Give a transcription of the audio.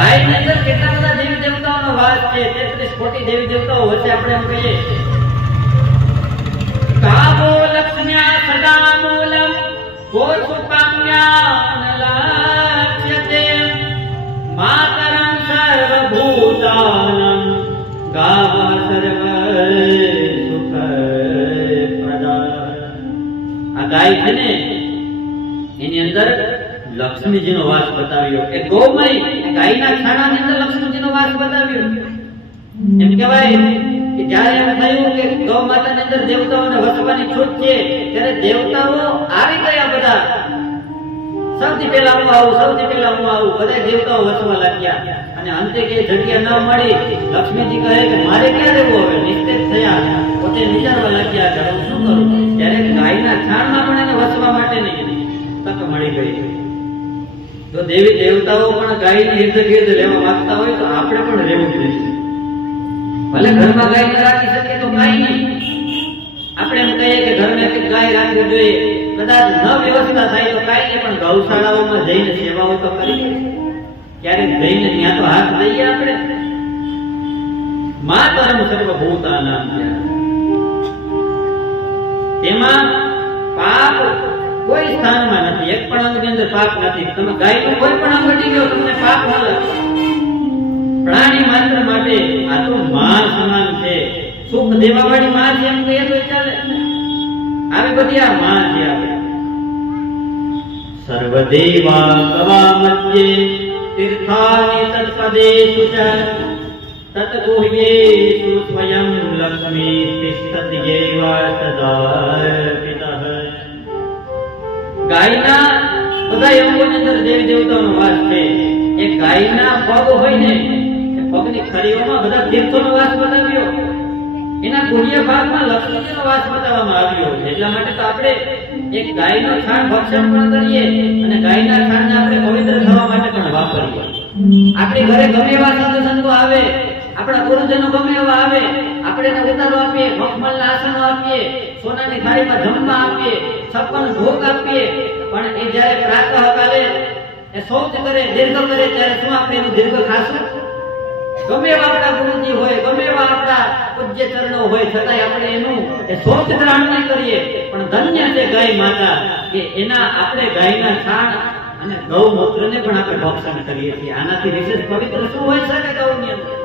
ગાયની અંદર કેટલા બધા દેવી દેવતાઓનો વાસ છે, 33 કોટી દેવી દેવતાઓ વચ્ચે આપણે એમ કહીએ કામો લક્ષ્મ્યા સદા મૂલમ કોસુકામ્યા નલાચ્યતે માતરં સર્વભૂતાનાં ગાવા સર્વ સુખ પ્રદા. આ ગાય છે ને એની અંદર લક્ષ્મીજીનો વાસ બતાવ્યો. એ ગૌમય ગાયના છાણાની અંદર લક્ષ્મીજીનો વાસ બતાવ્યો. એમ કહેવાય કે જ્યારે એમ થયું કે ગૌ માતાની અંદર દેવતાઓને વસવાની છૂટ છે ત્યારે દેવતાઓ આવી ગયા બધા. સૌથી પહેલા હું આવું બધા દેવતાઓ વસવા લાગ્યા. અને અંતે કે જગ્યા ન મળી, લક્ષ્મીજી કહે કે મારે ક્યાં રહેવું હવે? નિસ્તેજ થયા, પોતે વિચારવા લાગ્યા કે હું શું કરું? ત્યારે ગાયના છાણમાં પણ એને વસવા માટેની તક મળી ગઈ. તો દેવી દેવતાઓ પણ ગાયની ઇર્દ ગિર્દ રહેવા માંગતા હોય તો આપણે પણ રહેવું જોઈએ. ભલે ઘરમાં ગાય ન રાખી શકીએ તો કાંઈ નહીં, આપણે એમ કહીએ કે ઘરમાં એક ગાય રાખવી જોઈએ. કદાચ ન વ્યવસ્થા થાય તો કાંઈ નહીં, પણ ગૌશાળાઓમાં જઈને સેવાઓ તો કરી ક્યારેક જઈને ત્યાં તો હાથ દઈએ આપણે. માતરમ સર્વભૂતાનાં, તેમાં પાપ કોઈ સ્થાનમાં નથી, એક પણ અંગની અંદર પાપ નથી. તમે ગાયનું કોઈ પણ અંગ ઘટી ગયો તમને પાપ ન લાગે. પ્રાણી માત્ર માટે આ તો માં સમાન છે, સુખ દેવાવાળી માં છે એમ કહીએ તો ચાલે. આવી બધી આ માં છે. આપણે સર્વદેવા ગવા મધ્યે તીર્થાનિ તત્પદેષુ ચ તત્ગુહ્યેષુ સ્વયં લક્ષ્મી તિષ્ઠતિ યૈવ સદાર્પિતઃ. ગાયના બધા અંગોની અંદર દેવી દેવતાઓનો વાસ છે. એ ગાયના પગ હોય ને, એ પગની ખરીઓમાં બધા તીર્થોનો વાસ બતાવ્યો. એના ગુહ્ય ભાગમાં લક્ષ્મીનો વાસ બતાવવામાં આવ્યો. એટલા માટે તો આપણે એક ગાયનો છાણ ભક્ષણ પણ કરીએ અને ગાયના છાણને આપણે પવિત્ર થવા માટે પણ વાપરીએ. આપણી ઘરે ગમે એવા સાધુ સંતો આવે, આપણા ગુરુજનો ગમે એવા આવે, આપણે એને ઉતારો આપીએ, મખમલના આસનો આપીએ, સોનાની થાળીમાં જમવા આપીએ, 56 ભોગ આપીએ, પણ એ જ્યારે પ્રાતઃ કાલે એ શૌચ કરે, દીર્ઘ કરે, ત્યારે શું આપણે એનું દીર્ઘ ખાશું? ગમે એવા આપણા ગુરુજી હોય, ગમે એવા આપણા પૂજ્ય ચરણો હોય, છતાંય આપણે એનું એ શૌચ ગ્રહણ નહીં કરીએ. પણ ધન્ય છે ગાય માતા કે એના આપણે ગાયના છાણ અને ગૌમૂત્રને પણ આપણે ભક્ષણ કરીએ છીએ. આનાથી વિશેષ પવિત્ર શું હોય શકે ગૌની અંદર?